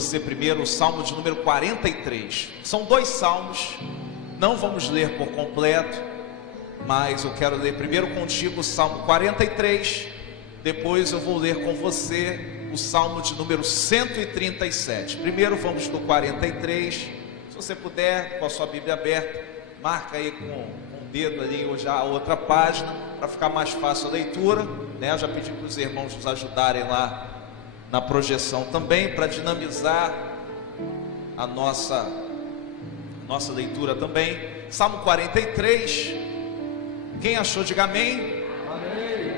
você primeiro o Salmo de número 43. São 2 salmos, não vamos ler por completo, mas eu quero ler primeiro contigo o Salmo 43, depois eu vou ler com você o Salmo de número 137. Primeiro vamos no 43, se você puder, com a sua Bíblia aberta, marca aí com o dedo ali ou já a outra página, para ficar mais fácil a leitura, né? Eu já pedi para os irmãos nos ajudarem lá na projeção também, para dinamizar a nossa leitura também. Salmo 43, quem achou, diga amém. Amém.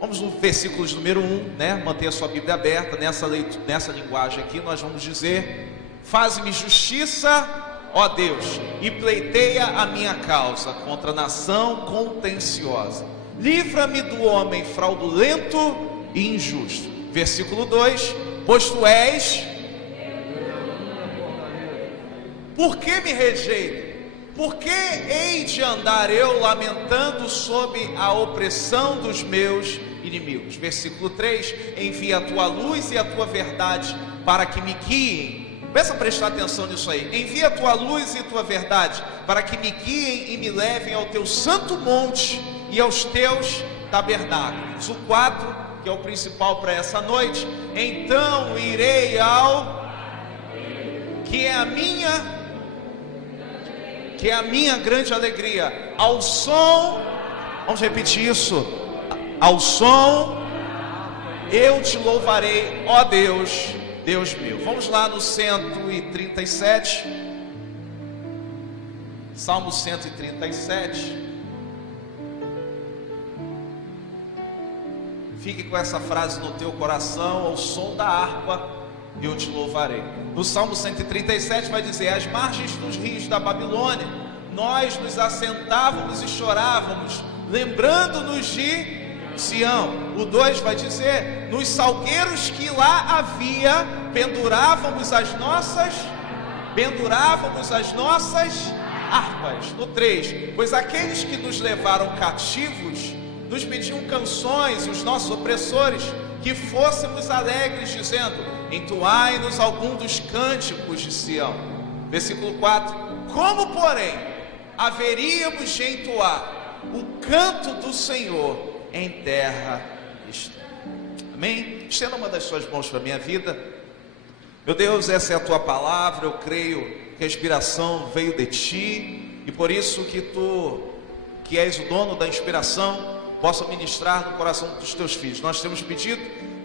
Vamos no versículo de número 1, né? Mantenha a sua Bíblia aberta, nessa linguagem aqui nós vamos dizer: faze-me justiça, ó Deus, e pleiteia a minha causa contra a nação contenciosa. Livra-me do homem fraudulento e injusto. Versículo 2: pois tu és, por que me rejeito? Por que hei de andar eu lamentando sob a opressão dos meus inimigos? Versículo 3: envia a tua luz e a tua verdade para que me guiem. Peça a prestar atenção nisso aí. Envia a tua luz e a tua verdade para que me guiem e me levem ao teu santo monte e aos teus tabernáculos. O 4, que é o principal para essa noite: então irei ao que é a minha grande alegria, ao som, vamos repetir isso, ao som eu te louvarei, ó Deus, Deus meu. Vamos lá no 137, Salmo 137. Fique com essa frase no teu coração: ao som da harpa eu te louvarei. No Salmo 137 vai dizer: às margens dos rios da Babilônia nós nos assentávamos e chorávamos, lembrando-nos de Sião. O 2 vai dizer: nos salgueiros que lá havia pendurávamos as nossas harpas. No 3: pois aqueles que nos levaram cativos nos pediam canções, os nossos opressores, que fôssemos alegres, dizendo: entoai-nos algum dos cânticos de Sião. Versículo 4: como, porém, haveríamos de entoar o canto do Senhor em terra estranha? Amém? Estenda uma das suas mãos para a minha vida. Meu Deus, essa é a tua palavra. Eu creio que a inspiração veio de ti, e por isso que tu, que és o dono da inspiração, possa ministrar no coração dos teus filhos. Nós temos pedido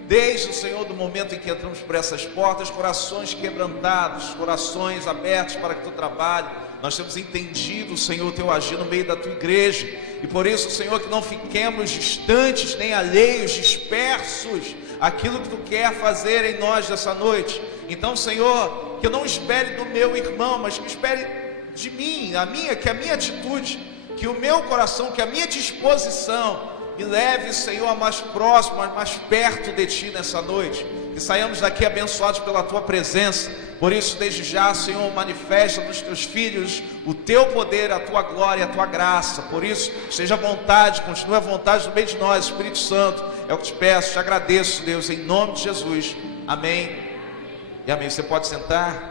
desde o Senhor, do momento em que entramos por essas portas, corações quebrantados, corações abertos para que tu trabalhe. Nós temos entendido, Senhor, o teu agir no meio da tua igreja, e por isso, Senhor, que não fiquemos distantes, nem alheios, dispersos aquilo que tu quer fazer em nós dessa noite. Então, Senhor, que eu não espere do meu irmão, mas que espere de mim, que a minha atitude, que o meu coração, que a minha disposição me leve, Senhor, a mais próximo, a mais perto de ti nessa noite. Que saiamos daqui abençoados pela tua presença. Por isso, desde já, Senhor, manifesta nos teus filhos o teu poder, a tua glória, a tua graça. Por isso, esteja à vontade, continue à vontade no meio de nós, Espírito Santo. É o que te peço, te agradeço, Deus, em nome de Jesus. Amém e amém. Você pode sentar.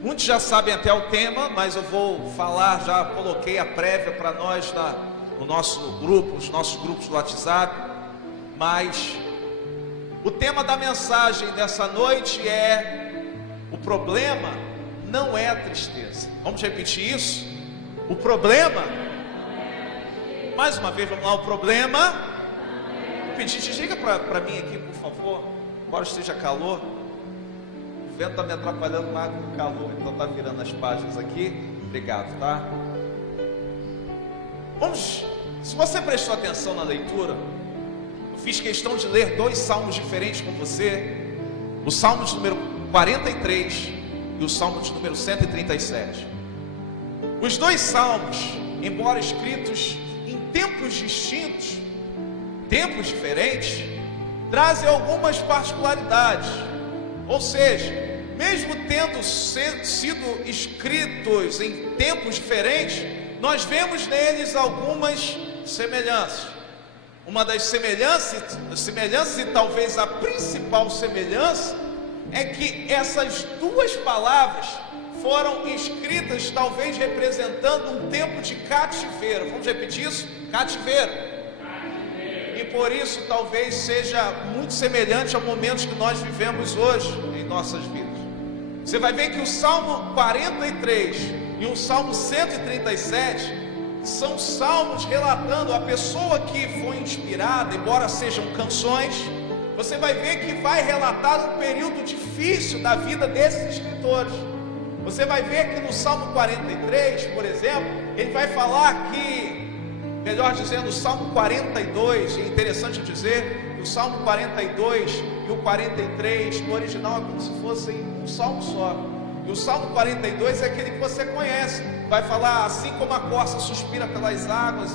Muitos já sabem até o tema, mas eu vou falar, já coloquei a prévia para nós no nosso grupo, os nossos grupos do WhatsApp. Mas o tema da mensagem dessa noite é: o problema não é a tristeza. Vamos repetir isso? O problema, mais uma vez, vamos lá, o problema, vou pedir, diga para mim aqui, por favor, embora esteja calor. O vento está me atrapalhando mais com o calor, então está virando as páginas aqui. Obrigado, tá? Vamos, se você prestou atenção na leitura, eu fiz questão de ler 2 salmos diferentes com você: o salmo de número 43 e o salmo de número 137. Os 2 salmos, embora escritos em tempos distintos, tempos diferentes, trazem algumas particularidades. Ou seja, mesmo tendo sido escritos em tempos diferentes, nós vemos neles algumas semelhanças. uma das semelhanças e talvez a principal semelhança, é que essas duas palavras foram escritas talvez representando um tempo de cativeiro. Vamos repetir isso? Cativeiro. E por isso talvez seja muito semelhante a momentos que nós vivemos hoje em nossas vidas. Você vai ver que o Salmo 43 e o Salmo 137 são salmos relatando a pessoa que foi inspirada, embora sejam canções. Você vai ver que vai relatar um período difícil da vida desses escritores. Você vai ver que no Salmo 43, por exemplo, ele vai falar que, melhor dizendo, o Salmo 42, é interessante dizer, o Salmo 42 e o 43, no original é como se fossem um salmo só. E o Salmo 42 é aquele que você conhece. Vai falar, assim como a corça suspira pelas águas,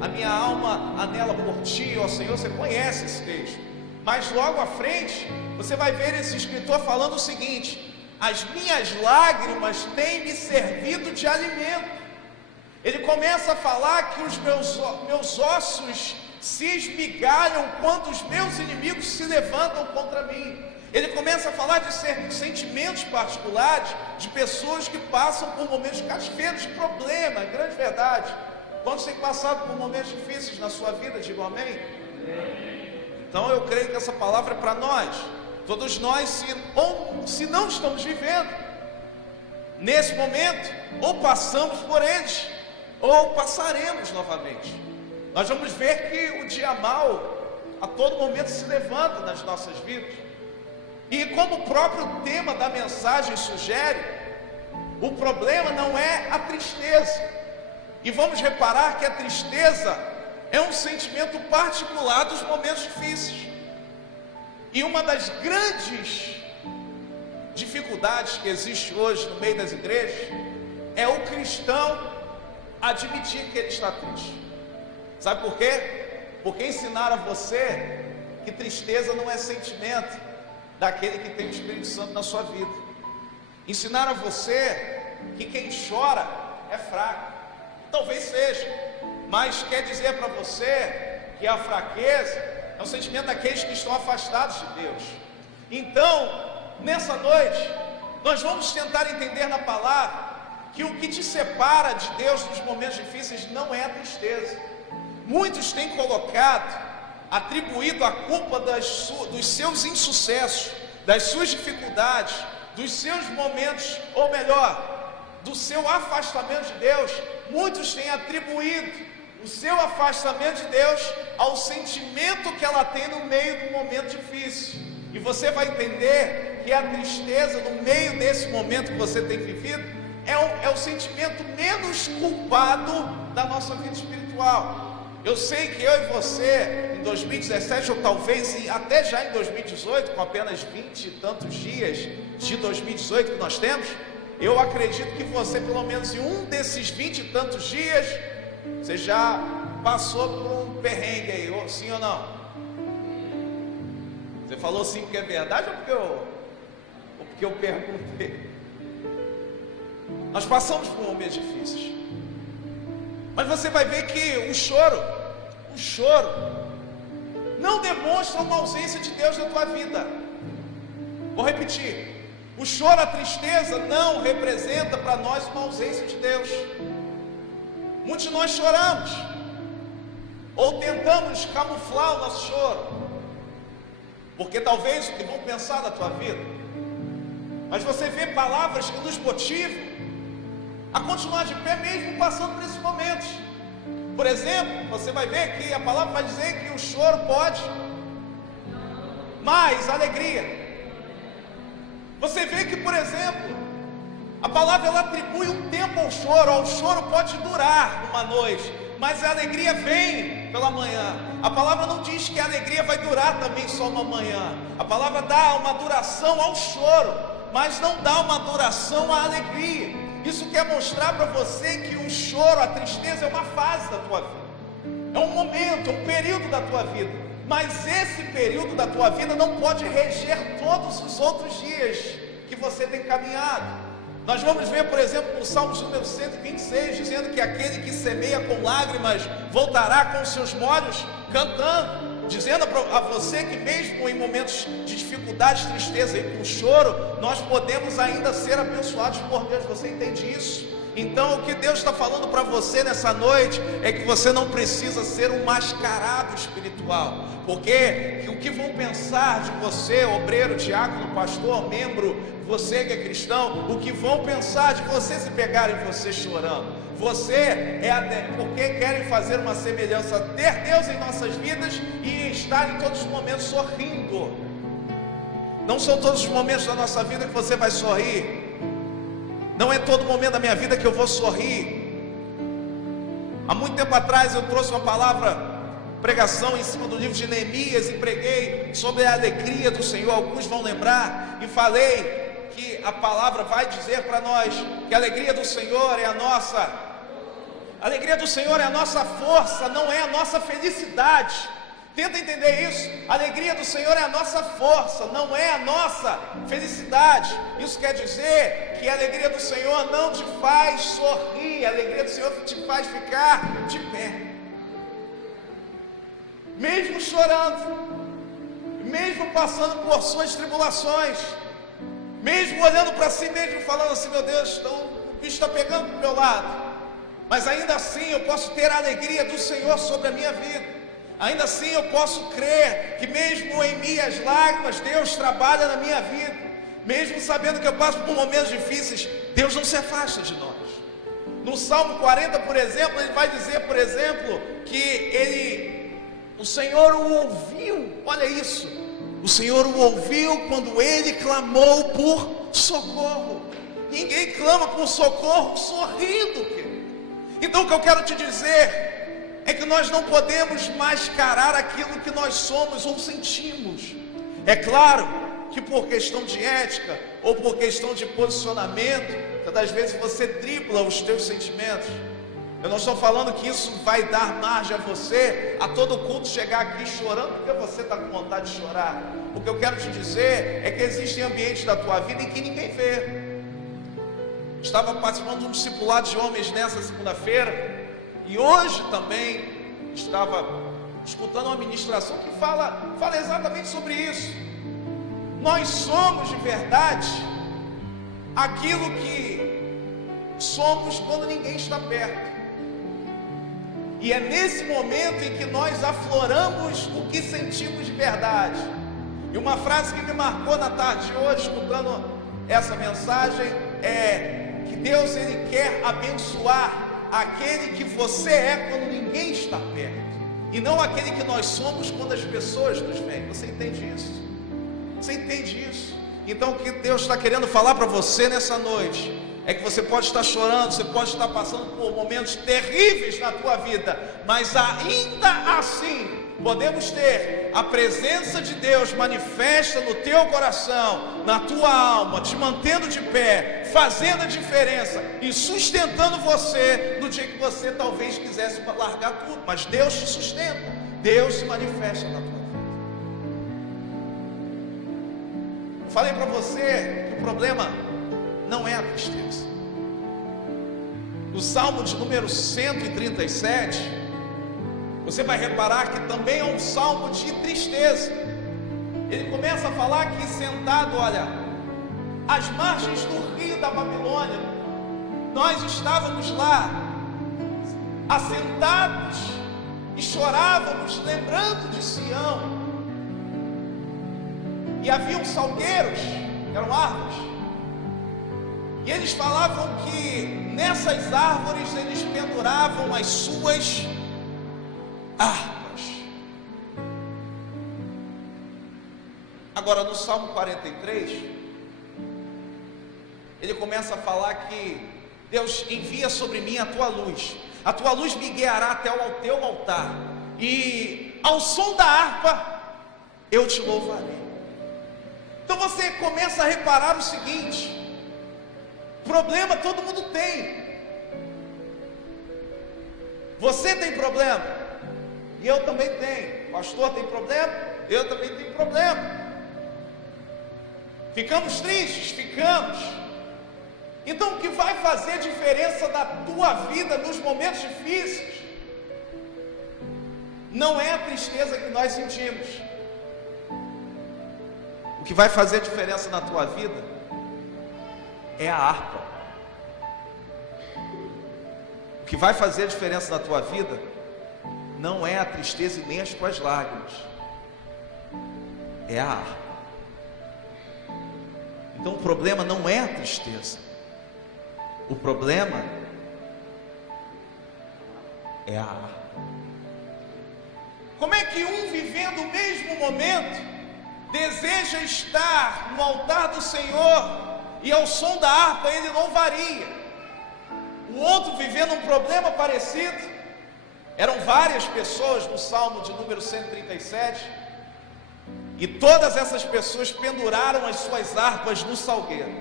a minha alma anela por ti, ó Senhor. Você conhece esse texto. Mas logo à frente, você vai ver esse escritor falando o seguinte: as minhas lágrimas têm me servido de alimento. Ele começa a falar que os meus ossos se esmigalham quando os meus inimigos se levantam contra mim. Ele começa a falar de sentimentos particulares de pessoas que passam por momentos de cativeiro, de problema, grande verdade. Quantos têm passado por momentos difíceis na sua vida? Digo amém. Então eu creio que essa palavra é para nós. Todos nós, se não estamos vivendo nesse momento, ou passamos por eles, ou passaremos novamente. Nós vamos ver que o dia mau a todo momento se levanta nas nossas vidas. E como o próprio tema da mensagem sugere, o problema não é a tristeza. E vamos reparar que a tristeza é um sentimento particular dos momentos difíceis. E uma das grandes dificuldades que existe hoje no meio das igrejas é o cristão admitir que ele está triste. Sabe por quê? Porque ensinaram a você que tristeza não é sentimento daquele que tem o Espírito Santo na sua vida. Ensinaram a você que quem chora é fraco. Talvez seja, mas quer dizer para você que a fraqueza é um sentimento daqueles que estão afastados de Deus. Então, nessa noite, nós vamos tentar entender na palavra que o que te separa de Deus nos momentos difíceis não é a tristeza. Muitos têm atribuído a culpa dos seus insucessos, das suas dificuldades, dos seus momentos, ou melhor, do seu afastamento de Deus. Muitos têm atribuído o seu afastamento de Deus ao sentimento que ela tem no meio de um momento difícil. E você vai entender que a tristeza no meio desse momento que você tem vivido é o sentimento menos culpado da nossa vida espiritual. Eu sei que eu e você, em 2017, ou talvez até já em 2018, com apenas 20 e tantos dias de 2018 que nós temos, eu acredito que você, pelo menos em um desses 20 e tantos dias, você já passou por um perrengue aí, sim ou não? Você falou sim porque é verdade ou porque eu perguntei? Nós passamos por momentos difíceis. Mas você vai ver que o choro não demonstra uma ausência de Deus na tua vida. Vou repetir: o choro, a tristeza não representa para nós uma ausência de Deus. Muitos de nós choramos, ou tentamos camuflar o nosso choro, porque talvez o que vão pensar da tua vida. Mas você vê palavras que nos motivam a continuar de pé mesmo passando por esses momentos. Por exemplo, você vai ver que a palavra vai dizer que o choro pode, mas a alegria. Você vê que, por exemplo, a palavra ela atribui um tempo ao choro. O choro pode durar uma noite, mas a alegria vem pela manhã. A palavra não diz que a alegria vai durar também só uma manhã. A palavra dá uma duração ao choro, mas não dá uma duração à alegria. Isso quer mostrar para você que o choro, a tristeza é uma fase da tua vida, é um momento, é um período da tua vida. Mas esse período da tua vida não pode reger todos os outros dias que você tem caminhado. Nós vamos ver, por exemplo, no Salmos número 126, dizendo que aquele que semeia com lágrimas voltará com os seus molhos cantando, dizendo a você que mesmo em momentos de dificuldade, tristeza e com choro, nós podemos ainda ser abençoados por Deus. Você entende isso? Então o que Deus está falando para você nessa noite é que você não precisa ser um mascarado espiritual, porque o que vão pensar de você, obreiro, diácono, pastor, membro, você que é cristão, o que vão pensar de você se pegarem você chorando? Você porque querem fazer uma semelhança, ter Deus em nossas vidas e estar em todos os momentos sorrindo. Não são todos os momentos da nossa vida que você vai sorrir. Não é todo momento da minha vida que eu vou sorrir. Há muito tempo atrás eu trouxe uma pregação em cima do livro de Neemias e preguei sobre a alegria do Senhor. Alguns vão lembrar, e falei que a palavra vai dizer para nós que a alegria do Senhor é a nossa força, não é a nossa felicidade. Tenta entender isso. A alegria do Senhor é a nossa força, não é a nossa felicidade. Isso quer dizer que a alegria do Senhor não te faz sorrir, a alegria do Senhor te faz ficar de pé, mesmo chorando, mesmo passando por suas tribulações, mesmo olhando para si mesmo, falando assim: meu Deus, então, o bicho está pegando para o meu lado, mas ainda assim eu posso ter a alegria do Senhor sobre a minha vida. Ainda assim eu posso crer que mesmo em minhas lágrimas, Deus trabalha na minha vida. Mesmo sabendo que eu passo por momentos difíceis, Deus não se afasta de nós. No Salmo 40, por exemplo, ele vai dizer, por exemplo, que o Senhor o ouviu. Olha isso, o Senhor o ouviu quando ele clamou por socorro. Ninguém clama por socorro sorrindo, querido. Então o que eu quero te dizer é que nós não podemos mascarar aquilo que nós somos ou sentimos. É claro que por questão de ética ou por questão de posicionamento, muitas vezes você dribla os teus sentimentos. Eu não estou falando que isso vai dar margem a você a todo culto chegar aqui chorando porque você está com vontade de chorar. O que eu quero te dizer é que existem ambientes da tua vida em que ninguém vê. Estava participando de um discipulado de homens nessa segunda-feira, e hoje também estava escutando uma ministração que fala exatamente sobre isso. Nós somos de verdade aquilo que somos quando ninguém está perto. E é nesse momento em que nós afloramos o que sentimos de verdade. E uma frase que me marcou na tarde de hoje, escutando essa mensagem, é que Deus, Ele quer abençoar aquele que você é quando ninguém está perto, e não aquele que nós somos quando as pessoas nos veem. Você entende isso? Você entende isso? Então o que Deus está querendo falar para você nessa noite é que você pode estar chorando, você pode estar passando por momentos terríveis na tua vida, mas ainda assim podemos ter a presença de Deus manifesta no teu coração, na tua alma, te mantendo de pé, fazendo a diferença e sustentando você no dia que você talvez quisesse largar tudo. Mas Deus te sustenta, Deus se manifesta na tua vida. Eu falei para você que o problema não é a tristeza. No Salmo de número 137, você vai reparar que também é um salmo de tristeza. Ele começa a falar que sentado, olha, às margens do rio da Babilônia, nós estávamos lá, assentados, e chorávamos, lembrando de Sião. E haviam salgueiros, eram árvores, e eles falavam que nessas árvores eles penduravam as suas harpas. Agora no Salmo 43, ele começa a falar que Deus envia sobre mim a tua luz me guiará até o teu altar, e ao som da harpa eu te louvarei. Então você começa a reparar o seguinte: problema todo mundo tem. Você tem problema, e eu também tenho. O pastor tem problema, eu também tenho problema. Ficamos tristes, ficamos. Então, o que vai fazer diferença na tua vida nos momentos difíceis não é a tristeza que nós sentimos. O que vai fazer diferença na tua vida é a harpa. O que vai fazer a diferença na tua vida não é a tristeza e nem as tuas lágrimas, é a harpa. Então o problema não é a tristeza, o problema é a harpa. Como é que um vivendo o mesmo momento deseja estar no altar do Senhor e ao som da harpa ele louvaria? O outro vivendo um problema parecido. Eram várias pessoas no Salmo de número 137, e todas essas pessoas penduraram as suas harpas no salgueiro.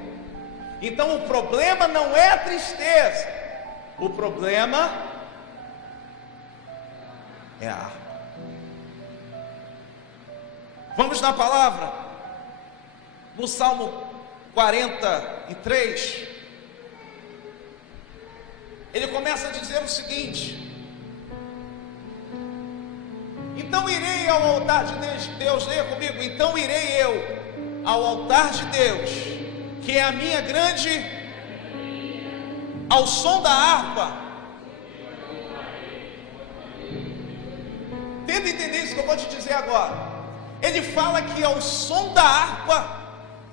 Então o problema não é a tristeza, o problema é a harpa. Vamos na palavra, no Salmo 43, ele começa a dizer o seguinte: então irei ao altar de Deus, leia comigo, então irei eu ao altar de Deus, que é a minha grande, ao som da harpa. Tenta entender isso que eu vou te dizer agora. Ele fala que ao som da harpa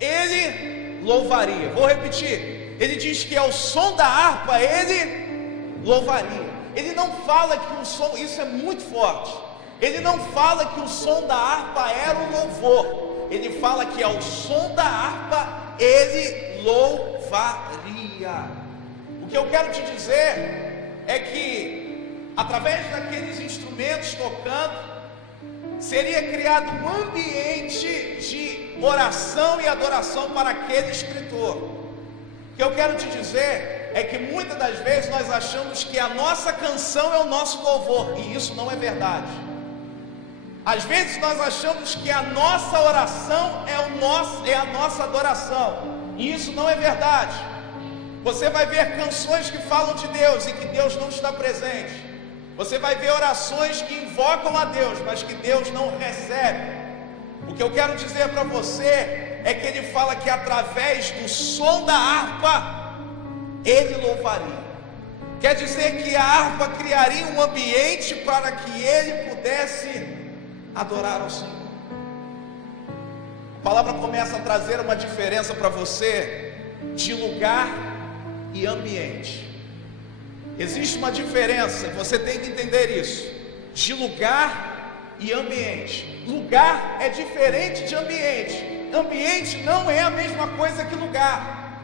ele louvaria. Vou repetir. Ele diz que ao som da harpa ele louvaria. Ele não fala que o som, isso é muito forte. Ele não fala que o som da harpa era o louvor. Ele fala que ao som da harpa ele louvaria. O que eu quero te dizer é que através daqueles instrumentos tocando, seria criado um ambiente de oração e adoração para aquele escritor. O que eu quero te dizer é que muitas das vezes nós achamos que a nossa canção é o nosso louvor, e isso não é verdade. Às vezes nós achamos que a nossa oração é a nossa adoração, e isso não é verdade. Você vai ver canções que falam de Deus e que Deus não está presente. Você vai ver orações que invocam a Deus, mas que Deus não recebe. O que eu quero dizer para você é que ele fala que através do som da harpa ele louvaria. Quer dizer que a harpa criaria um ambiente para que ele pudesse adorar ao Senhor. A palavra começa a trazer uma diferença para você de lugar e ambiente. Existe uma diferença, você tem que entender isso, de lugar e ambiente. Lugar é diferente de ambiente. Ambiente não é a mesma coisa que lugar.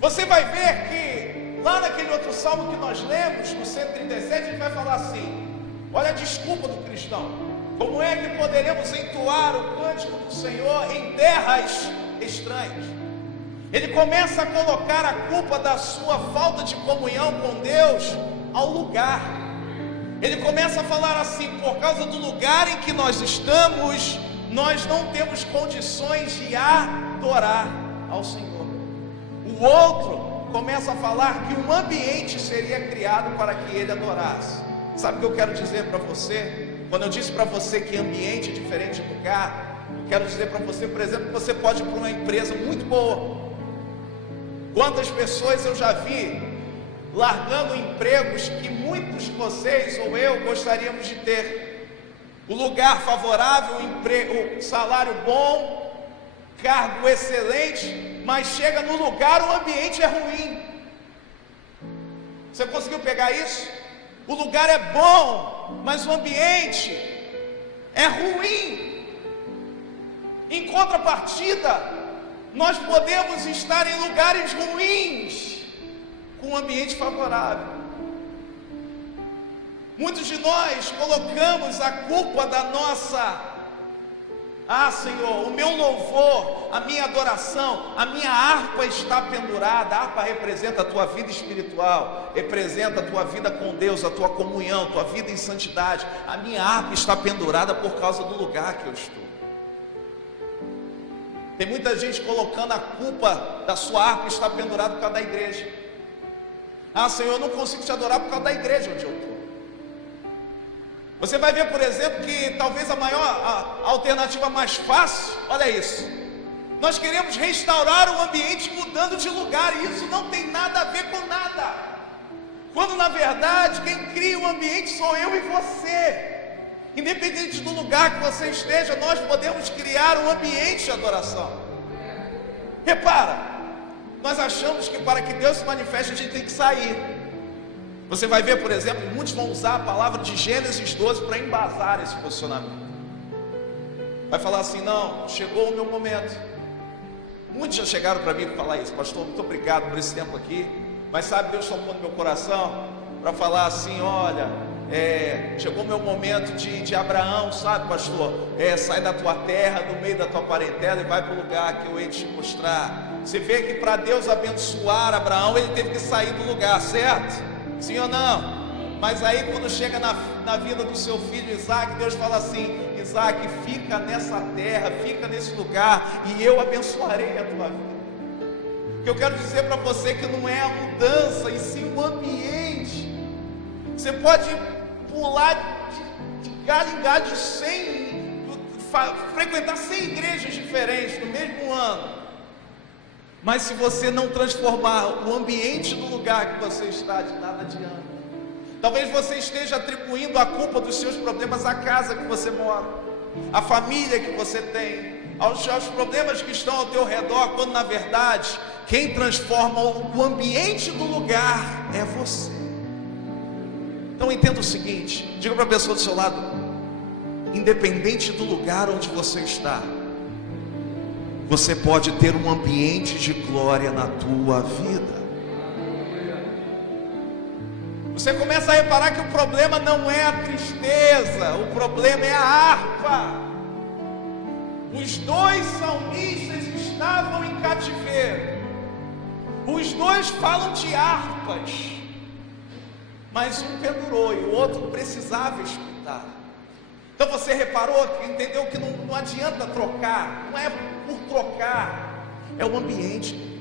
Você vai ver que lá naquele outro salmo que nós lemos, no 137, ele vai falar assim: olha a desculpa do cristão. Como é que poderemos entoar o cântico do Senhor em terras estranhas? Ele começa a colocar a culpa da sua falta de comunhão com Deus ao lugar. Ele começa a falar assim: por causa do lugar em que nós estamos, nós não temos condições de adorar ao Senhor. O outro começa a falar que um ambiente seria criado para que ele adorasse. Sabe o que eu quero dizer para você? Quando eu disse para você que ambiente é diferente de lugar, eu quero dizer para você, por exemplo, que você pode ir para uma empresa muito boa. Quantas pessoas eu já vi largando empregos que muitos de vocês ou eu gostaríamos de ter. O lugar favorável, o salário bom, cargo excelente, mas chega no lugar, o ambiente é ruim. Você conseguiu pegar isso? O lugar é bom, mas o ambiente é ruim. Em contrapartida, nós podemos estar em lugares ruins com um ambiente favorável. Muitos de nós colocamos a culpa da nossa: ah, Senhor, o meu louvor, a minha adoração, a minha harpa está pendurada. A harpa representa a tua vida espiritual, representa a tua vida com Deus, a tua comunhão, a tua vida em santidade. A minha harpa está pendurada por causa do lugar que eu estou. Tem muita gente colocando a culpa da sua harpa estar pendurada por causa da igreja. Ah, Senhor, eu não consigo te adorar por causa da igreja onde eu estou. Você vai ver, por exemplo, que talvez a alternativa mais fácil, olha isso, nós queremos restaurar o ambiente mudando de lugar, e isso não tem nada a ver com nada, quando na verdade quem cria o ambiente sou eu e você. Independente do lugar que você esteja, nós podemos criar um ambiente de adoração. Repara, nós achamos que para que Deus se manifeste a gente tem que sair. Você vai ver, por exemplo, muitos vão usar a palavra de Gênesis 12 para embasar esse posicionamento. Vai falar assim: não, chegou o meu momento. Muitos já chegaram para mim para falar isso: pastor, muito obrigado por esse tempo aqui, mas sabe, Deus tocou no meu coração para falar assim: olha, chegou o meu momento de Abraão, sabe, pastor, sai da tua terra, do meio da tua parentela e vai para o lugar que eu hei de te mostrar. Você vê que para Deus abençoar Abraão, ele teve que sair do lugar, certo? Sim ou não? Mas aí quando chega na vida do seu filho Isaac, Deus fala assim: Isaac, fica nessa terra, fica nesse lugar, e eu abençoarei a tua vida. O que eu quero dizer para você que não é a mudança, e sim o ambiente. Você pode pular de galho em galho, frequentar 100 igrejas diferentes no mesmo ano, mas se você não transformar o ambiente do lugar que você está, de nada adianta. Talvez você esteja atribuindo a culpa dos seus problemas à casa que você mora, à família que você tem, aos problemas que estão ao teu redor, quando na verdade quem transforma o ambiente do lugar é você. Então entenda o seguinte, diga para a pessoa do seu lado: independente do lugar onde você está, você pode ter um ambiente de glória na tua vida. Você começa a reparar que o problema não é a tristeza, o problema é a harpa. Os dois salmistas estavam em cativeiro, os dois falam de harpas, mas um pendurou e o outro precisava escutar. Então você reparou, entendeu que não adianta trocar, não é por trocar, é o ambiente.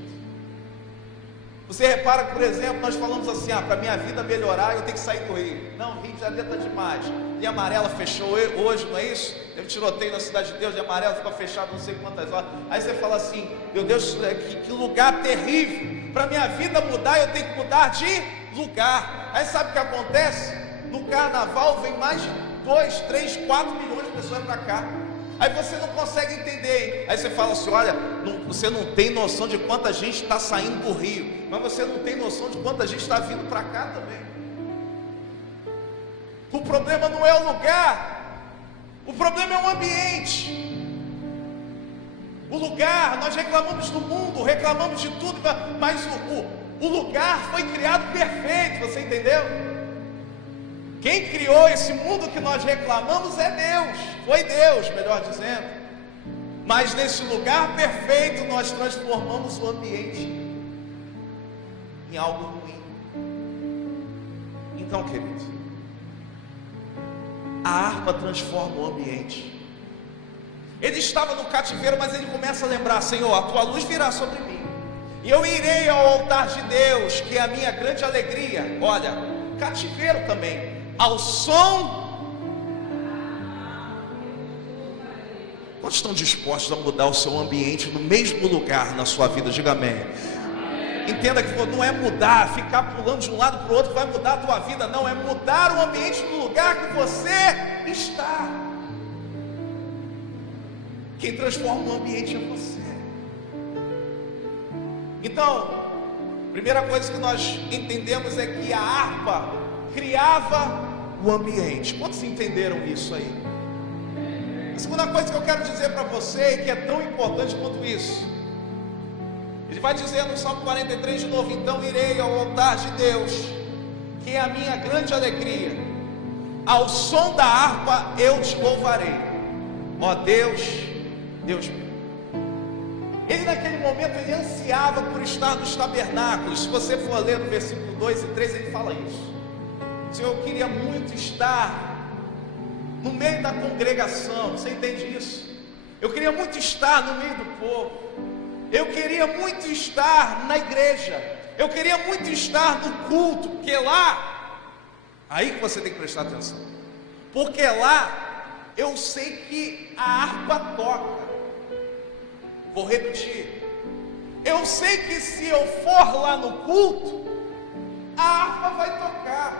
Você repara que, por exemplo, nós falamos assim: para minha vida melhorar eu tenho que sair do Rio. Não, o Rio já está demais. Linha amarela fechou hoje, não é isso? Teve tiroteio na Cidade de Deus, linha amarela ficou fechada não sei quantas horas. Aí você fala assim: meu Deus, que lugar terrível. Para minha vida mudar eu tenho que mudar de lugar. Aí sabe o que acontece? No carnaval vem mais de 2, 3, 4 milhões de pessoas para cá. Aí você não consegue entender, hein? Aí você fala assim: olha, você não tem noção de quanta gente está saindo do Rio, mas você não tem noção de quanta gente está vindo para cá também. O problema não é o lugar, o problema é o ambiente. O lugar, nós reclamamos do mundo, reclamamos de tudo, mas o lugar foi criado perfeito, você entendeu? Quem criou esse mundo que nós reclamamos é Deus, foi Deus, melhor dizendo. Mas nesse lugar perfeito nós transformamos o ambiente em algo ruim. Então, querido, a harpa transforma o ambiente. Ele estava no cativeiro, mas ele começa a lembrar: Senhor, a tua luz virá sobre mim, e eu irei ao altar de Deus, que é a minha grande alegria. Olha, cativeiro também, ao som. Quantos estão dispostos a mudar o seu ambiente no mesmo lugar na sua vida? Diga amém. Entenda que não é mudar, ficar pulando de um lado para o outro que vai mudar a tua vida, não, é mudar o ambiente no lugar que você está. Quem transforma o ambiente é você. Então, primeira coisa que nós entendemos é que a harpa criava o ambiente. Quantos entenderam isso aí? A segunda coisa que eu quero dizer para você, e que é tão importante quanto isso, ele vai dizer no Salmo 43 de novo: então irei ao altar de Deus, que é a minha grande alegria, ao som da harpa eu te louvarei, ó Deus, Deus meu. Ele naquele momento, ele ansiava por estar nos tabernáculos. Se você for ler no versículo 2 e 3, ele fala isso: Senhor, eu queria muito estar no meio da congregação. Você entende isso? Eu queria muito estar no meio do povo. Eu queria muito estar na igreja. Eu queria muito estar no culto, porque lá, aí que você tem que prestar atenção, porque lá eu sei que a harpa toca. Vou repetir. Eu sei que se eu for lá no culto, a harpa vai tocar.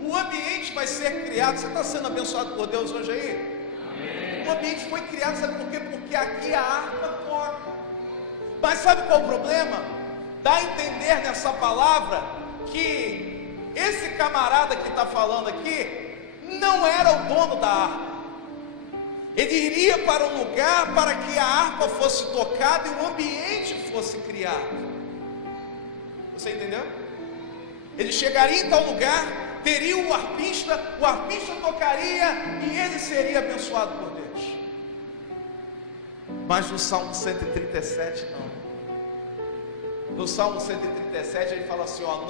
O ambiente vai ser criado. Você está sendo abençoado por Deus hoje aí? Amém. O ambiente foi criado, sabe por quê? Porque aqui a harpa toca. Mas sabe qual o problema? Dá a entender nessa palavra que esse camarada que está falando aqui não era o dono da harpa. Ele iria para um lugar para que a harpa fosse tocada e o ambiente fosse criado. Você entendeu? Ele chegaria em tal lugar, teria o arpista tocaria e ele seria abençoado por Deus. Mas no Salmo 137 não. No Salmo 137 ele fala assim, ó,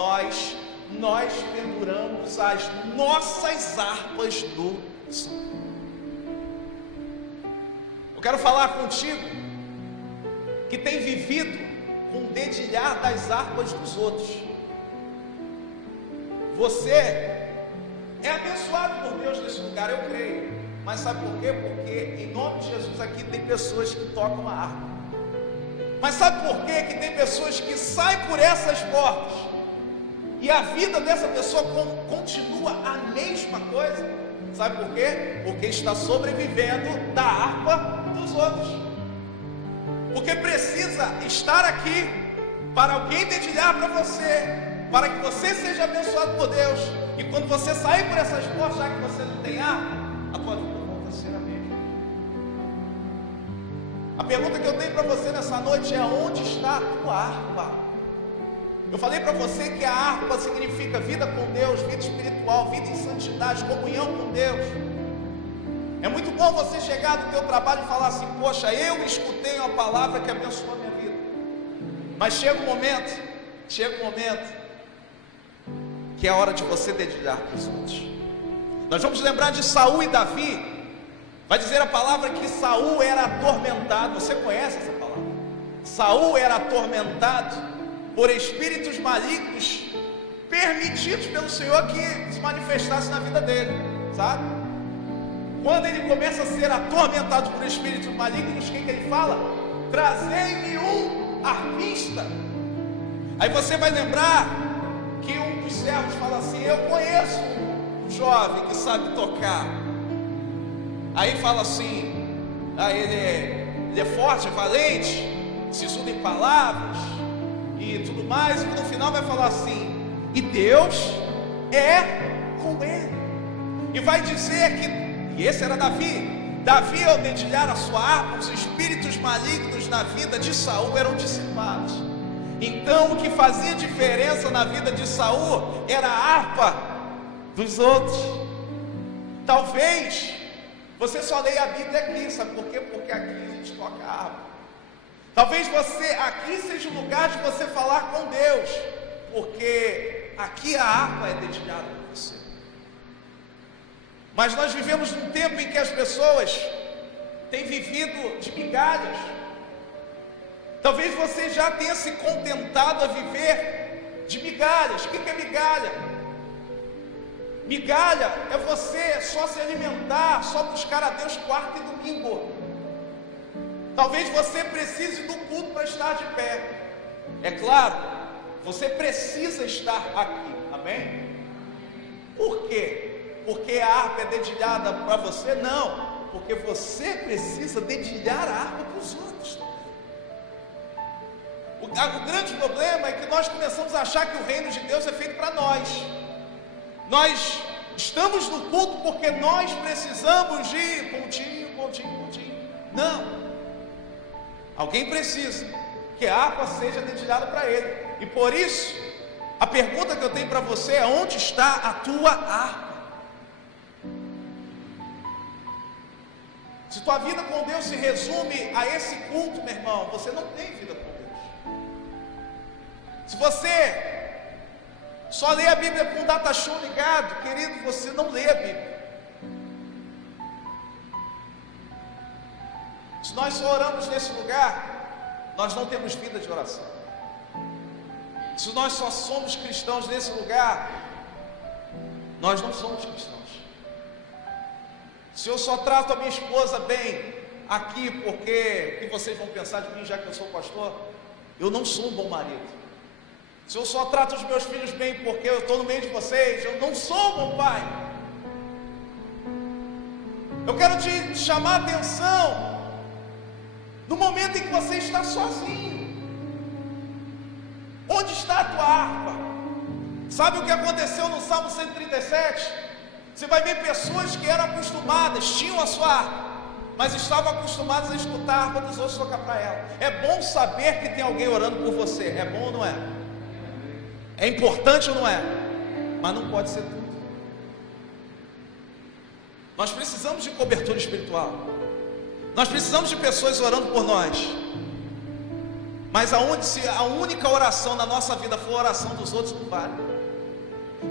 nós penduramos as nossas harpas no Senhor. Eu quero falar contigo que tem vivido com o dedilhar das harpas dos outros. Você é abençoado por Deus nesse lugar, eu creio. Mas sabe por quê? Porque em nome de Jesus aqui tem pessoas que tocam a harpa. Mas sabe por quê? Que tem pessoas que saem por essas portas e a vida dessa pessoa continua a mesma coisa. Sabe por quê? Porque está sobrevivendo da harpa dos outros. Porque precisa estar aqui para alguém dedilhar para você, para que você seja abençoado por Deus. E quando você sair por essas portas, já que você não tem harpa, a tua vida volta a ser a mesma. A pergunta que eu tenho para você nessa noite é: onde está a tua harpa? Eu falei para você que a harpa significa vida com Deus, vida espiritual, vida em santidade, comunhão com Deus. É muito bom você chegar do teu trabalho e falar assim: poxa, eu escutei uma palavra que abençoou a minha vida. Mas chega um momento que é a hora de você dedilhar para os outros. Nós vamos lembrar de Saul e Davi. Vai dizer a palavra que Saul era atormentado. Você conhece essa palavra? Saul era atormentado por espíritos malignos permitidos pelo Senhor que se manifestasse na vida dele, sabe? Quando ele começa a ser atormentado por espíritos malignos, o que ele fala? Trazei-me um arpista. Aí você vai lembrar que um dos servos fala assim: eu conheço um jovem que sabe tocar. Aí fala assim: ele é forte, é valente, sisudo em palavras e tudo mais. E no final vai falar assim: e Deus é com ele. E vai dizer que, e esse era Davi, ao dedilhar a sua harpa, os espíritos malignos na vida de Saul eram dissipados. Então o que fazia diferença na vida de Saul era a harpa dos outros. Talvez você só leia a Bíblia aqui, sabe por quê? Porque aqui a gente toca a harpa. Talvez aqui seja o lugar de você falar com Deus, porque aqui a harpa é dedilhada por você. Mas nós vivemos num tempo em que as pessoas têm vivido de migalhas. Talvez você já tenha se contentado a viver de migalhas. O que é migalha? Migalha é você só se alimentar, só buscar a Deus quarta e domingo. Talvez você precise do culto para estar de pé. É claro, você precisa estar aqui, amém? Por quê? Porque a harpa é dedilhada para você? Não, porque você precisa dedilhar a harpa para os outros. O grande problema é que nós começamos a achar que o reino de Deus é feito para nós. Nós estamos no culto porque nós precisamos de pontinho. Não. Alguém precisa que a harpa seja dedilhada para ele. E por isso, a pergunta que eu tenho para você é: onde está a tua harpa? Se tua vida com Deus se resume a esse culto, meu irmão, você não tem vida com Deus. Se você só lê a Bíblia com o data show ligado, querido, você não lê a Bíblia. Se nós só oramos nesse lugar, nós não temos vida de oração. Se nós só somos cristãos nesse lugar, nós não somos cristãos. Se eu só trato a minha esposa bem aqui, porque o que vocês vão pensar de mim, já que eu sou pastor, eu não sou um bom marido. Se eu só trato os meus filhos bem porque eu estou no meio de vocês, eu não sou um bom pai. Eu quero te chamar a atenção no momento em que você está sozinho. Onde está a tua harpa? Sabe o que aconteceu no Salmo 137? Você vai ver pessoas que eram acostumadas, tinham a sua harpa, mas estavam acostumadas a escutar a harpa dos outros tocar para ela. É bom saber que tem alguém orando por você. É bom ou não é? É importante ou não é? Mas não pode ser tudo. Nós precisamos de cobertura espiritual. Nós precisamos de pessoas orando por nós. Mas se a única oração na nossa vida for a oração dos outros, não vale.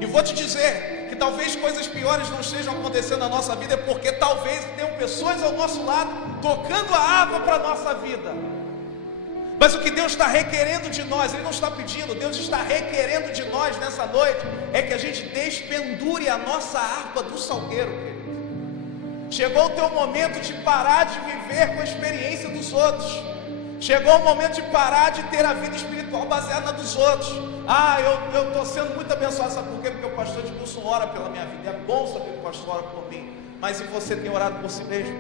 E vou te dizer que talvez coisas piores não estejam acontecendo na nossa vida, é porque talvez tenham pessoas ao nosso lado tocando a harpa para a nossa vida. Mas o que Deus está requerendo de nós, Ele não está pedindo, Deus está requerendo de nós nessa noite, é que a gente despendure a nossa harpa do salgueiro, querido. Chegou o teu momento de parar de viver com a experiência dos outros. Chegou o momento de parar de ter a vida espiritual baseada na dos outros. Eu estou sendo muito abençoado, sabe por quê? Porque o pastor Edilson ora pela minha vida. É bom saber que o pastor ora por mim. Mas e você tem orado por si mesmo?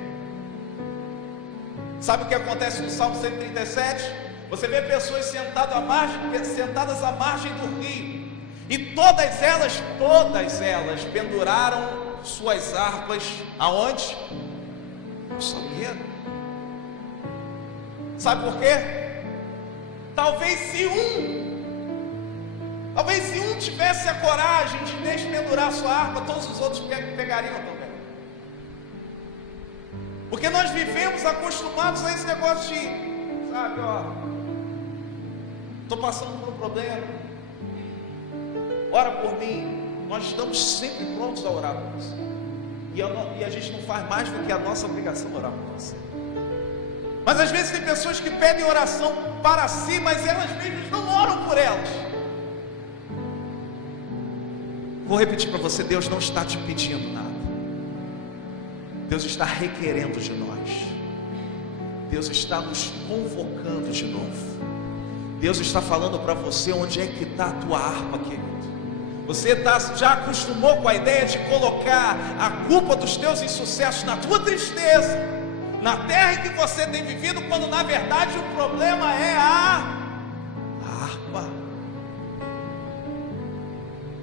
Sabe o que acontece no Salmo 137? Você vê pessoas sentadas à margem do rio, e todas elas penduraram suas harpas aonde? No salgueiro. Sabe por quê? Talvez se um tivesse a coragem de despendurar sua harpa, todos os outros pegariam também. Porque nós vivemos acostumados a esse negócio de, sabe, estou passando por um problema, ora por mim. Nós estamos sempre prontos a orar por você. E a gente não faz mais do que a nossa obrigação orar por você. Mas às vezes tem pessoas que pedem oração para si, mas elas mesmas não oram por elas. Vou repetir para você, Deus não está te pedindo nada. Deus está requerendo de nós. Deus está nos convocando de novo. Deus está falando para você onde é que está a tua harpa, querido. Você já acostumou com a ideia de colocar a culpa dos teus insucessos na tua tristeza, na terra em que você tem vivido, quando na verdade o problema é a harpa.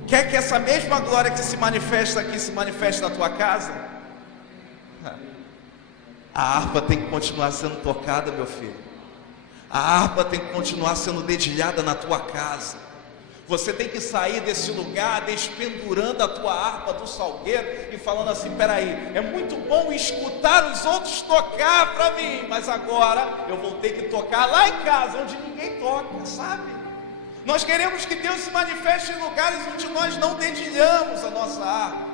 Quer que essa mesma glória que se manifesta aqui se manifeste na tua casa? A harpa tem que continuar sendo tocada, meu filho. A harpa tem que continuar sendo dedilhada na tua casa. Você tem que sair desse lugar despendurando a tua harpa do salgueiro e falando assim: peraí, é muito bom escutar os outros tocar para mim, mas agora eu vou ter que tocar lá em casa, onde ninguém toca, sabe? Nós queremos que Deus se manifeste em lugares onde nós não dedilhamos a nossa harpa,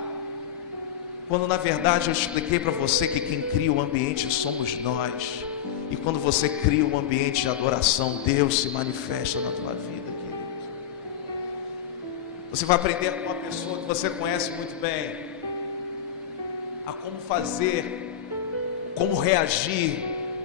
quando na verdade eu expliquei para você que quem cria o ambiente somos nós. E quando você cria um ambiente de adoração, Deus se manifesta na tua vida. Você vai aprender com uma pessoa que você conhece muito bem a como fazer, como reagir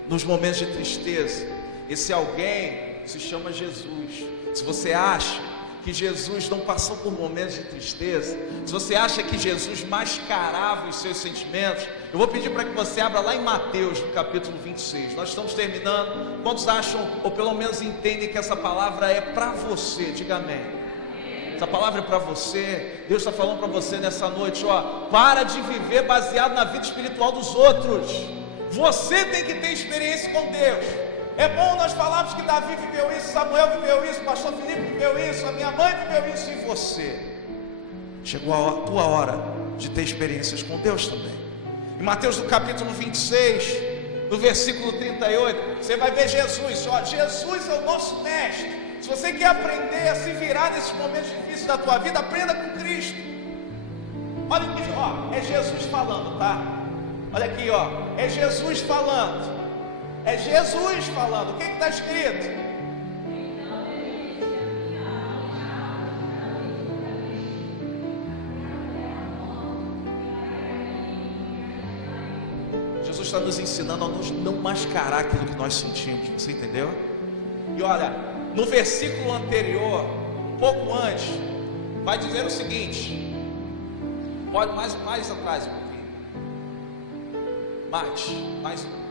nos momentos de tristeza. Esse alguém se chama Jesus. Se você acha que Jesus não passou por momentos de tristeza, se você acha que Jesus mascarava os seus sentimentos, eu vou pedir para que você abra lá em Mateus, no capítulo 26. Nós estamos terminando. Quantos acham, ou pelo menos entendem, que essa palavra é para você? Diga amém. Essa palavra é para você. Deus está falando para você nessa noite, para de viver baseado na vida espiritual dos outros. Você tem que ter experiência com Deus. É bom nós falarmos que Davi viveu isso, Samuel viveu isso, o pastor Felipe viveu isso, a minha mãe viveu isso, e você? Chegou a tua hora de ter experiências com Deus também. Em Mateus no capítulo 26, no versículo 38, você vai ver Jesus. Jesus é o nosso mestre. Se você quer aprender a se virar nesses momentos difíceis da tua vida, aprenda com Cristo. Olha aqui, é Jesus falando, tá? Olha aqui, é Jesus falando. É Jesus falando. O que está escrito? Jesus está nos ensinando a não mascarar aquilo que nós sentimos. Você entendeu? E olha, no versículo anterior, um pouco antes, vai dizer o seguinte. Pode mais atrás um pouquinho. Mais um.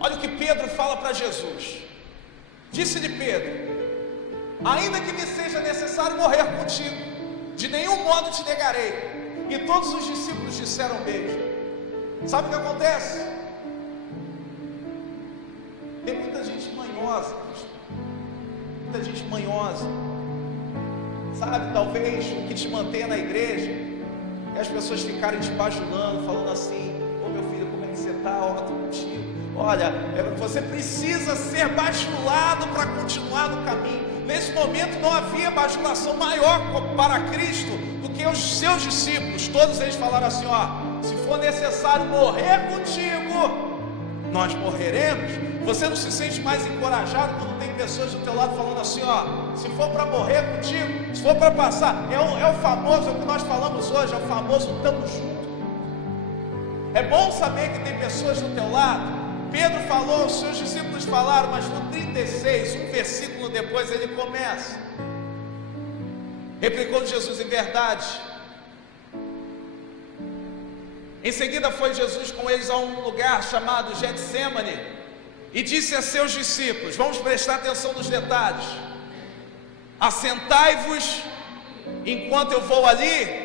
Olha o que Pedro fala para Jesus. Disse-lhe Pedro: ainda que me seja necessário morrer contigo, de nenhum modo te negarei. E todos os discípulos disseram o mesmo. Sabe o que acontece? Tem muita gente manhosa, muita gente manhosa. Sabe, talvez o que te mantenha na igreja é as pessoas ficarem te bajulando, falando assim: ô meu filho, como é que você está? Ó, estou contigo. Olha, você precisa ser bajulado para continuar no caminho. Nesse momento não havia bajulação maior para Cristo do que os seus discípulos. Todos eles falaram assim: ó, se for necessário morrer contigo, nós morreremos. Você não se sente mais encorajado quando tem pessoas do teu lado falando assim: ó, se for para morrer contigo, se for para passar, é o famoso, é o que nós falamos hoje, é o famoso tamo junto. É bom saber que tem pessoas do teu lado. Pedro falou, os seus discípulos falaram, mas no 36, um versículo depois, ele começa. Replicou Jesus: em verdade. Em seguida foi Jesus com eles a um lugar chamado Getsêmani e disse a seus discípulos, vamos prestar atenção nos detalhes: assentai-vos enquanto eu vou ali.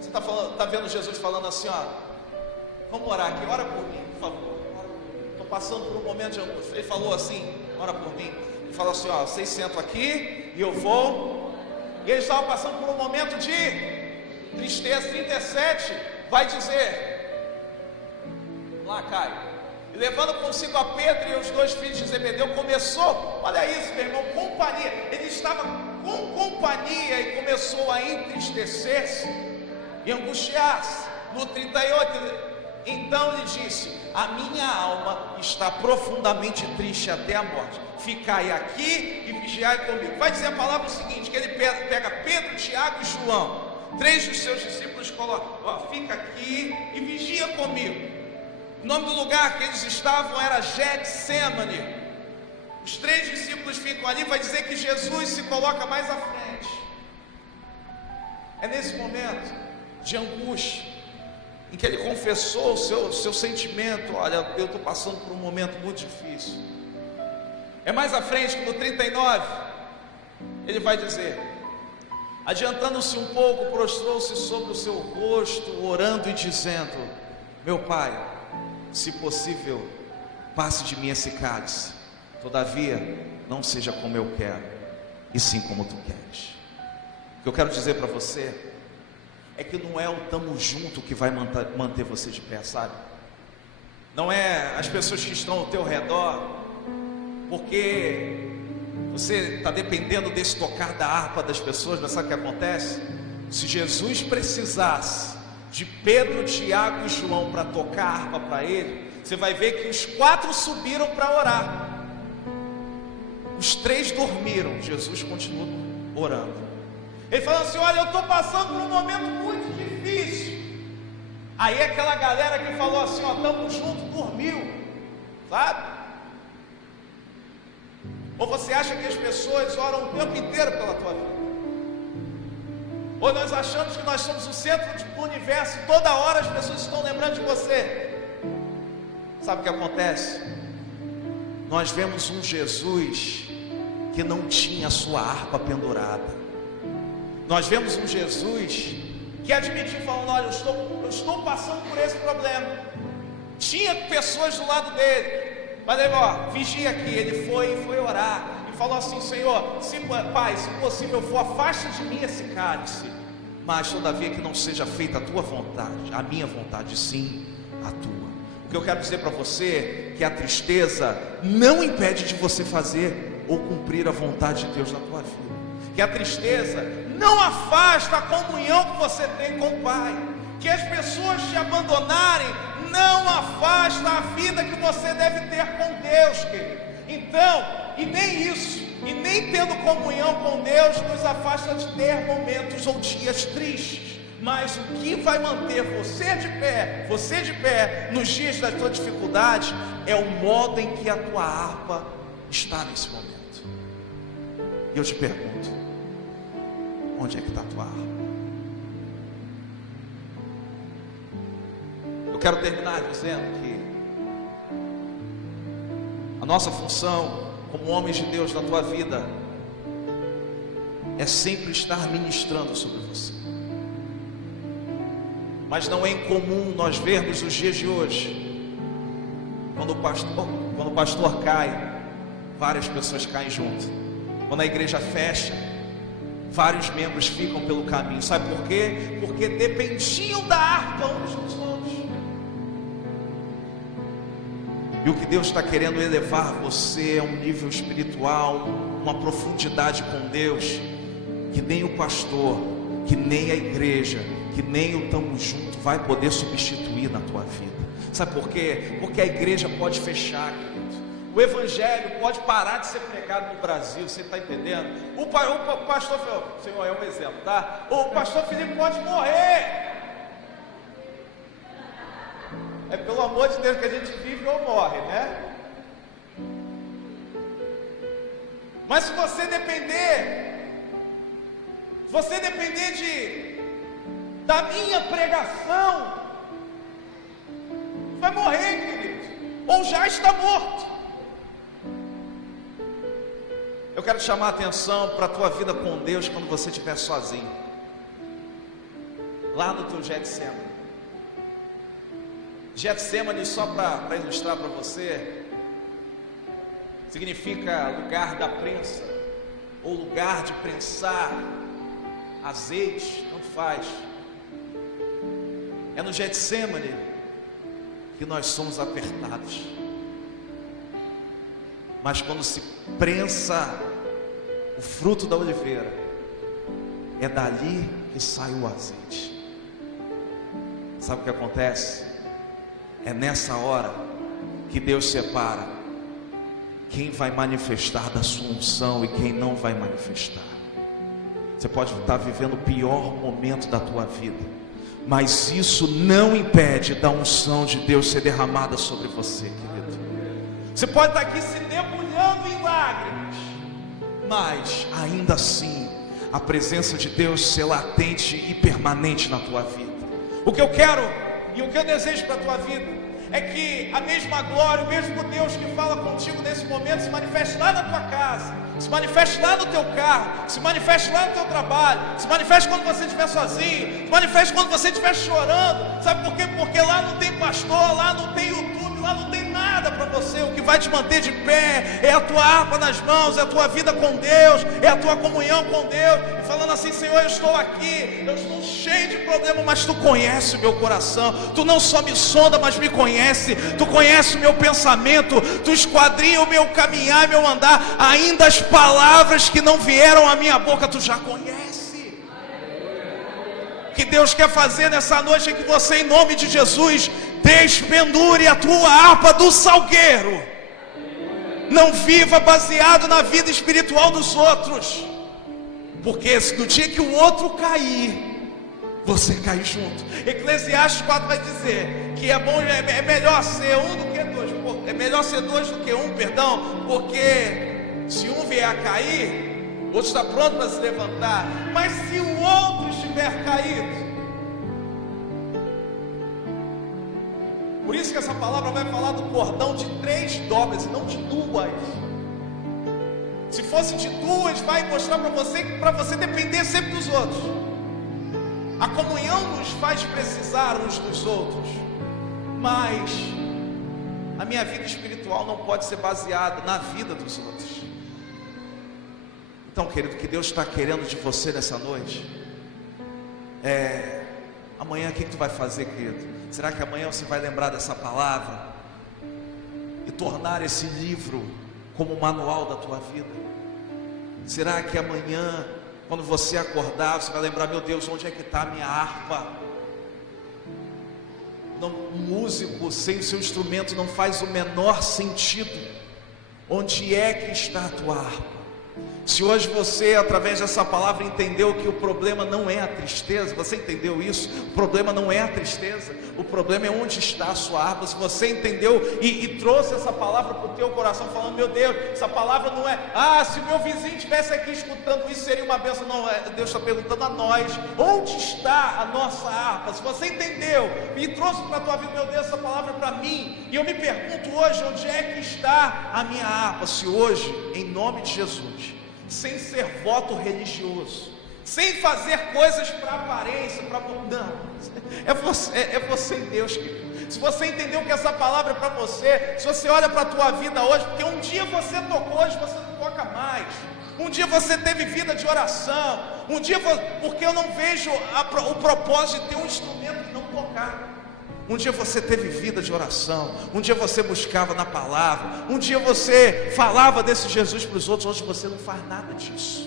Você está vendo Jesus falando assim: ó, vamos orar aqui, ora por mim, por favor. Estou passando por um momento de angústia. Ele falou assim: ora por mim. Ele falou assim: ó, vocês sentam aqui e eu vou. E eles estavam passando por um momento de tristeza. 37 vai dizer, lá Caio, e levando consigo a Pedro e os dois filhos de Zebedeu, começou, olha isso meu irmão, companhia. Ele estava com companhia e começou a entristecer-se e angustiar-se. No 38, então lhe disse: a minha alma está profundamente triste até a morte. Ficai aqui e vigiai comigo. Vai dizer a palavra o seguinte: que ele pega Pedro, Tiago e João, 3 dos seus discípulos, coloca: ó, fica aqui e vigia comigo. O nome do lugar que eles estavam era Getsêmani. Os 3 discípulos ficam ali. Vai dizer que Jesus se coloca mais à frente. É nesse momento de angústia em que ele confessou o seu sentimento: olha, eu estou passando por um momento muito difícil. É mais à frente, no 39, ele vai dizer: adiantando-se um pouco, prostrou-se sobre o seu rosto, orando e dizendo: meu Pai, se possível, passe de mim esse cálice, todavia não seja como eu quero, e sim como tu queres. O que eu quero dizer para você é que não é o tamo junto que vai manter você de pé, sabe? Não é as pessoas que estão ao teu redor, porque você está dependendo desse tocar da harpa das pessoas. Mas sabe o que acontece? Se Jesus precisasse de Pedro, Tiago e João para tocar a harpa para ele, você vai ver que os 4 subiram para orar, os 3 dormiram, Jesus continuou orando. Ele falou assim: olha, eu estou passando por um momento muito difícil. Aí aquela galera que falou assim: ó, estamos juntos, dormiu, sabe? Ou você acha que as pessoas oram o tempo inteiro pela tua vida? Ou nós achamos que nós somos o centro do universo e toda hora as pessoas estão lembrando de você? Sabe o que acontece? Nós vemos um Jesus que não tinha a sua harpa pendurada. Nós vemos um Jesus que admitiu, falando: olha, eu estou passando por esse problema. Tinha pessoas do lado dele, mas ele, ó, vigia aqui. Ele foi orar e falou assim: Senhor, Pai, se possível for, afasta de mim esse cálice, mas todavia que não seja feita a tua vontade, a minha vontade, sim a tua. O que eu quero dizer para você é que a tristeza não impede de você fazer ou cumprir a vontade de Deus na tua vida. Que a tristeza não afasta a comunhão que você tem com o Pai. Que as pessoas te abandonarem não afasta a vida que você deve ter com Deus, querido. Então, e nem isso, e nem tendo comunhão com Deus nos afasta de ter momentos ou dias tristes. Mas o que vai manter você de pé nos dias da tua dificuldade, é o modo em que a tua harpa está nesse momento. E eu te pergunto, onde é que está a tua harpa? Eu quero terminar dizendo que a nossa função como homens de Deus na tua vida é sempre estar ministrando sobre você. Mas não é incomum nós vermos os dias de hoje, quando o pastor cai, várias pessoas caem junto. Quando a igreja fecha, vários membros ficam pelo caminho. Sabe por quê? Porque dependiam da harpa uns dos outros. E o que Deus está querendo elevar você a um nível espiritual, uma profundidade com Deus, que nem o pastor, que nem a igreja, que nem o tamo junto vai poder substituir na tua vida. Sabe por quê? Porque a igreja pode fechar, querido. O evangelho pode parar de ser pregado no Brasil, você está entendendo? O pastor, Senhor, é um exemplo, tá? O pastor Felipe pode morrer. É pelo amor de Deus que a gente vive ou morre, né? Mas se você depender da minha pregação, vai morrer, querido, ou já está morto. Eu quero te chamar a atenção para a tua vida com Deus quando você estiver sozinho, lá no teu Getsemane. Getsemane, só para ilustrar para você, significa lugar da prensa, ou lugar de prensar azeite, tanto faz. É no Getsemane que nós somos apertados. Mas quando se prensa o fruto da oliveira, é dali que sai o azeite. Sabe o que acontece? É nessa hora que Deus separa quem vai manifestar da sua unção e quem não vai manifestar. Você pode estar vivendo o pior momento da tua vida, mas isso não impede da unção de Deus ser derramada sobre você, querido. Você pode estar aqui se debulhando em lágrimas, mas ainda assim a presença de Deus ser latente e permanente na tua vida. O que eu quero e o que eu desejo para a tua vida é que a mesma glória, o mesmo Deus que fala contigo nesse momento se manifeste lá na tua casa, se manifeste lá no teu carro, se manifeste lá no teu trabalho, se manifeste quando você estiver sozinho, se manifeste quando você estiver chorando. Sabe por quê? Porque lá não tem pastor, lá não tem YouTube, lá não tem nada para você. O que vai te manter de pé é a tua harpa nas mãos, é a tua vida com Deus, é a tua comunhão com Deus, e falando assim: Senhor, eu estou aqui, eu estou cheio de problemas, mas Tu conheces o meu coração, Tu não só me sonda, mas me conhece, Tu conhece o meu pensamento, Tu esquadrinha o meu caminhar, meu andar, ainda as palavras que não vieram à minha boca, Tu já conhece. O que Deus quer fazer nessa noite é que você, em nome de Jesus, despendure a tua harpa do salgueiro. Não viva baseado na vida espiritual dos outros, porque no dia que o outro cair, você cai junto. Eclesiastes 4 vai dizer que é bom, é melhor ser um do que dois. É melhor ser dois do que um, perdão, porque se um vier a cair, o outro está pronto para se levantar. Mas se o outro estiver caído, por isso que essa palavra vai falar do cordão de 3 dobras e não de 2. Se fosse de 2, vai mostrar para você depender sempre dos outros. A comunhão nos faz precisar uns dos outros, mas a minha vida espiritual não pode ser baseada na vida dos outros. Então, querido, o que Deus está querendo de você nessa noite amanhã o que tu vai fazer, querido? Será que amanhã você vai lembrar dessa palavra e tornar esse livro como o manual da tua vida? Será que amanhã, quando você acordar, você vai lembrar: meu Deus, onde é que está a minha harpa? Um músico sem o seu instrumento não faz o menor sentido. Onde é que está a tua harpa? Se hoje você, através dessa palavra, entendeu que o problema não é a tristeza, você entendeu isso? O problema não é a tristeza, o problema é onde está a sua harpa. Se você entendeu e trouxe essa palavra para o teu coração, falando: meu Deus, essa palavra não é, se o meu vizinho estivesse aqui escutando isso, seria uma bênção. Não, Deus está perguntando a nós: onde está a nossa harpa? Se você entendeu e trouxe para a tua vida: meu Deus, essa palavra é para mim, e eu me pergunto hoje, onde é que está a minha harpa? Se hoje, em nome de Jesus, sem ser voto religioso, sem fazer coisas para aparência, para não, é você e Deus, querido. Se você entendeu que essa palavra é para você, se você olha para a tua vida hoje, porque um dia você tocou, hoje você não toca mais. Um dia você teve vida de oração, um dia, porque eu não vejo o propósito de ter um instrumento e não tocar. Um dia você teve vida de oração, um dia você buscava na palavra, um dia você falava desse Jesus para os outros. Hoje você não faz nada disso.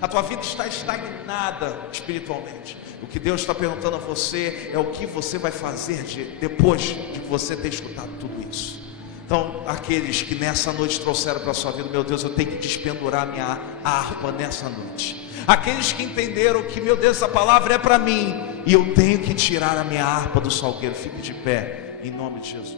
A tua vida está estagnada espiritualmente. O que Deus está perguntando a você é o que você vai fazer depois de você ter escutado tudo isso. Então, aqueles que nessa noite trouxeram para a sua vida: meu Deus, eu tenho que despendurar minha harpa nessa noite. Aqueles que entenderam que, meu Deus, essa palavra é para mim, e eu tenho que tirar a minha harpa do salgueiro. Fique de pé, em nome de Jesus.